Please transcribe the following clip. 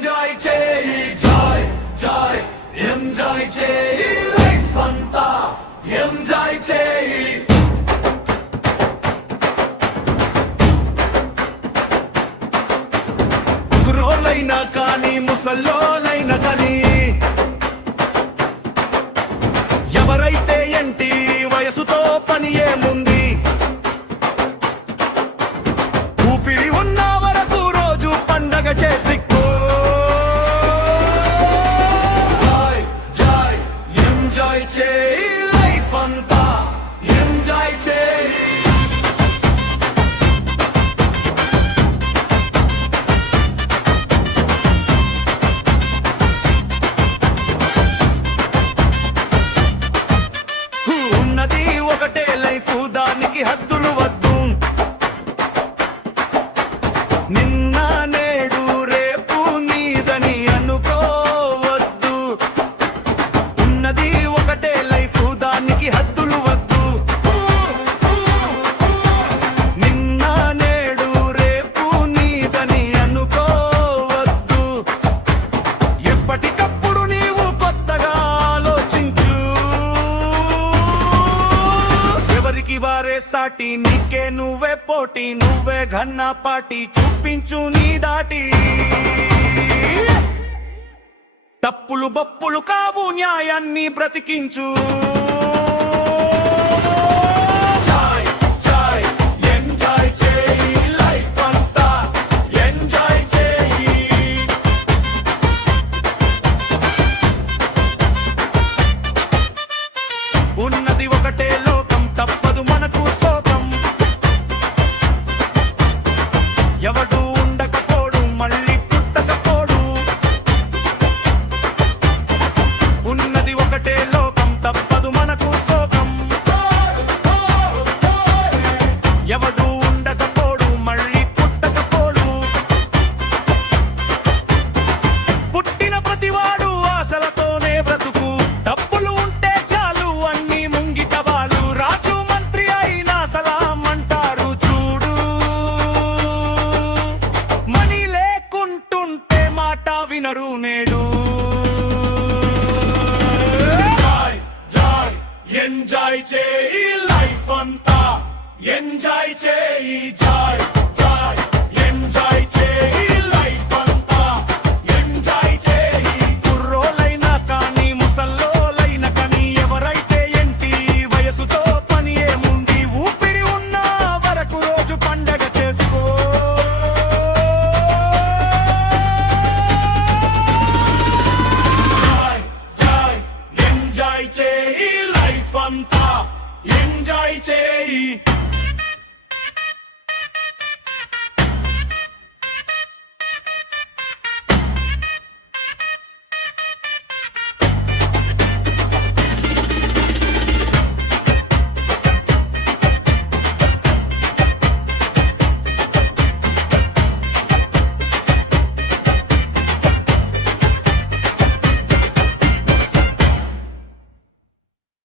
enjoy చేయి Joy Joy enjoy చేయి life అంతా ఎంజాయ్ చేయి కుర్రోళ్ళైనా కానీ ముసల్లోలైనా కానీ ఎవరైతే ఏంటి వయసుతో పని ఏముంది ఊపిరి ఉన్న వరకు రోజు పండగ చేసుకో జాయ్ జాయ్ ఎంజాయ్ చేయి లైఫ్ అంతా ఎంజాయ్ చేయి ఉన్నది ఒకటే లైఫ్ దానికి హద్దులు వద్దు నిన్న నేడు రేపు నీదని అనుకోవద్దు ఉన్నది ఒకటే లైఫ్ దానికి హద్దులు వద్దు నిన్న నేడు రేపు నీదని అనుకోవద్దు ఎప్పటికప్పుడు నీవు కొత్తగా ఆలోచించు ఎవరికి వారే సాటి నీకే నువ్వే పోటీ నువ్వే ఘన్న పాటి చూపించు నీ దాటి తప్పులు బప్పులు కావు న్యాయాన్ని బ్రతికించు జాయ్ జాయ్ ఎంజాయ్ చేయి లైఫ్ అంతా ఎంజాయ్ చేయి ఉన్నది ఒకటే లోకం తప్పదు మనకు శోకం ఎవడు ఉండకపోడు మళ్ళీ పుట్టకపోడు ఉన్నది ఒకటే లోకం తప్పదు మనకు శోకం ఎవడు ఉండకపోడు మళ్ళీ పుట్టకపోడు పుట్టిన ప్రతివాడు ఆశలతోనే బ్రతుకు డబ్బులు ఉంటే చాలు అన్ని ముంగిట వాళ్ళు రాజు మంత్రి అయినా సలాం అంటారు చూడు మనీ లేకుంటుంటే మాట వినరు నేడు జాయ్ జాయ్ ఎంజాయ్ చేయి లైఫ్ అంతా ఎంజాయ్ చేయి జాయ్ జాయ్ ఎంజాయ్ చేయి